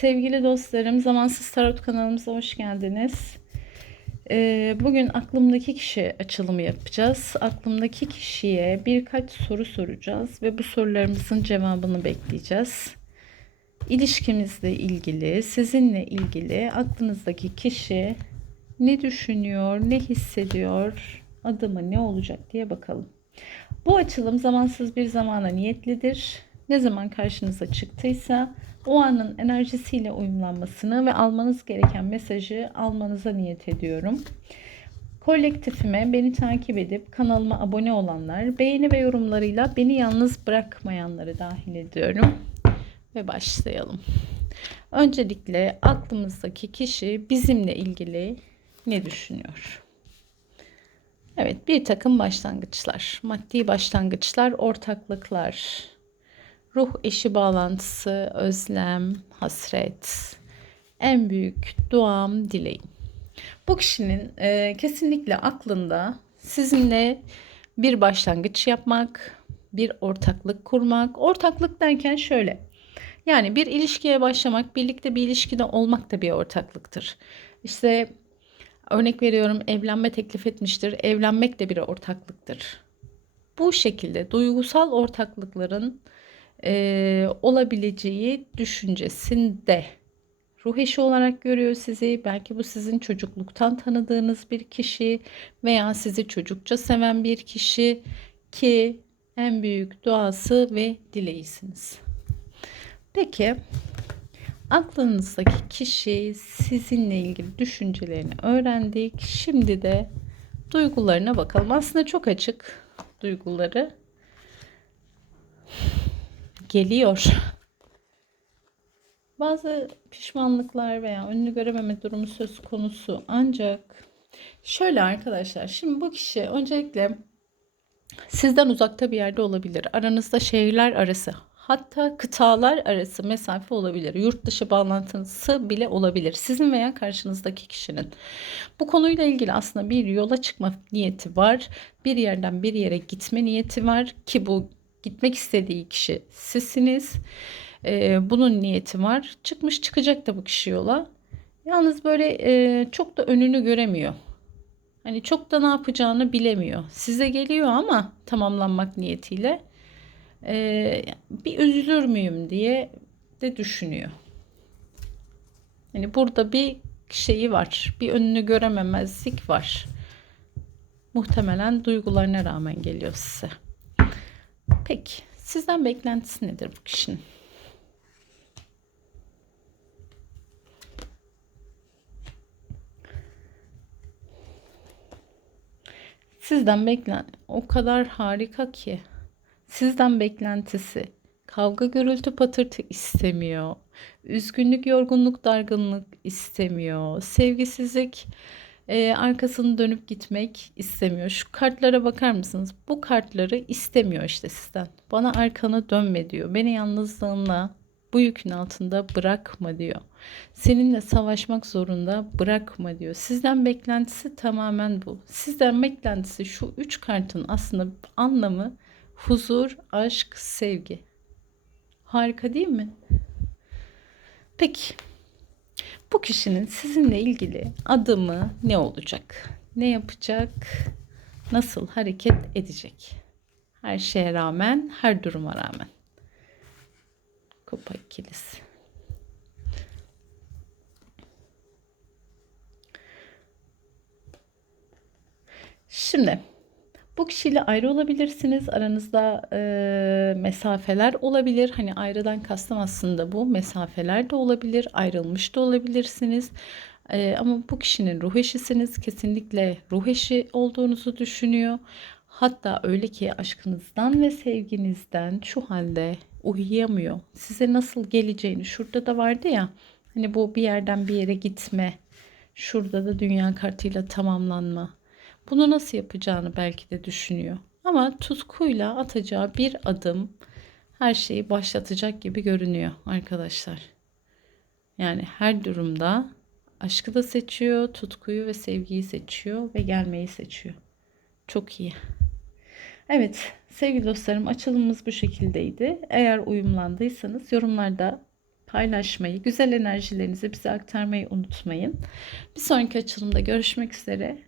Sevgili dostlarım, Zamansız Tarot kanalımıza hoş geldiniz. Ee, bugün aklımdaki kişi açılımı yapacağız. Aklımdaki kişiye birkaç soru soracağız ve bu sorularımızın cevabını bekleyeceğiz. İlişkimizle ilgili, sizinle ilgili aklınızdaki kişi ne düşünüyor, ne hissediyor, adımı ne olacak diye bakalım. Bu açılım zamansız bir zamana niyetlidir. Ne zaman karşınıza çıktıysa o anın enerjisiyle uyumlanmasını ve almanız gereken mesajı almanıza niyet ediyorum. Kolektifime beni takip edip kanalıma abone olanlar, beğeni ve yorumlarıyla beni yalnız bırakmayanları dahil ediyorum. Ve başlayalım. Öncelikle aklımızdaki kişi bizimle ilgili ne düşünüyor? Evet, bir takım başlangıçlar, maddi başlangıçlar, ortaklıklar, ruh eşi bağlantısı, özlem, hasret, en büyük duam, dileğim. Bu kişinin e, kesinlikle aklında sizinle bir başlangıç yapmak, bir ortaklık kurmak. Ortaklık derken şöyle. Yani bir ilişkiye başlamak, birlikte bir ilişkide olmak da bir ortaklıktır. İşte örnek veriyorum evlenme teklif etmiştir. Evlenmek de bir ortaklıktır. Bu şekilde duygusal ortaklıkların e, olabileceği düşüncesinde ruh eşi olarak görüyor sizi. Belki bu sizin çocukluktan tanıdığınız bir kişi veya sizi çocukça seven bir kişi ki en büyük duası ve dileğisiniz. Peki aklınızdaki kişi sizinle ilgili düşüncelerini öğrendik. Şimdi de duygularına bakalım. Aslında çok açık duyguları geliyor. Bazı pişmanlıklar veya önünü görememe durumu söz konusu. Ancak şöyle arkadaşlar, şimdi bu kişi öncelikle sizden uzakta bir yerde olabilir. Aranızda şehirler arası, hatta kıtalar arası mesafe olabilir. Yurt dışı bağlantısı bile olabilir. Sizin veya karşınızdaki kişinin. Bu konuyla ilgili aslında bir yola çıkma niyeti var. Bir yerden bir yere gitme niyeti var ki bu gitmek istediği kişi sizsiniz. Ee, bunun niyeti var. Çıkmış çıkacak da bu kişi yola. Yalnız böyle e, çok da önünü göremiyor. Hani çok da ne yapacağını bilemiyor. Size geliyor ama tamamlanmak niyetiyle e, bir üzülür müyüm diye de düşünüyor. Hani burada bir şeyi var. Bir önünü görememezlik var. Muhtemelen duygularına rağmen geliyor size. Peki sizden beklentisi nedir bu kişinin? Sizden beklen o kadar harika ki sizden beklentisi kavga gürültü patırtı istemiyor. Üzgünlük, yorgunluk, dargınlık istemiyor. Sevgisizlik, e, arkasını dönüp gitmek istemiyor. Şu kartlara bakar mısınız? Bu kartları istemiyor işte sizden. Bana arkanı dönme diyor. Beni yalnızlığınla bu yükün altında bırakma diyor. Seninle savaşmak zorunda bırakma diyor. Sizden beklentisi tamamen bu. Sizden beklentisi şu üç kartın aslında anlamı huzur, aşk, sevgi. Harika değil mi? Peki bu kişinin sizinle ilgili adımı ne olacak? Ne yapacak? Nasıl hareket edecek? Her şeye rağmen, her duruma rağmen. Kupa ikilisi. Şimdi kişiyle ayrı olabilirsiniz. Aranızda e, mesafeler olabilir. Hani ayrıdan kastım aslında bu. Mesafeler de olabilir. Ayrılmış da olabilirsiniz. E, ama bu kişinin ruh eşisiniz. Kesinlikle ruh eşi olduğunuzu düşünüyor. Hatta öyle ki aşkınızdan ve sevginizden şu halde uyuyamıyor. Size nasıl geleceğini şurada da vardı ya. Hani bu bir yerden bir yere gitme. Şurada da dünya kartıyla tamamlanma bunu nasıl yapacağını belki de düşünüyor. Ama tutkuyla atacağı bir adım her şeyi başlatacak gibi görünüyor arkadaşlar. Yani her durumda aşkı da seçiyor, tutkuyu ve sevgiyi seçiyor ve gelmeyi seçiyor. Çok iyi. Evet sevgili dostlarım açılımımız bu şekildeydi. Eğer uyumlandıysanız yorumlarda paylaşmayı, güzel enerjilerinizi bize aktarmayı unutmayın. Bir sonraki açılımda görüşmek üzere.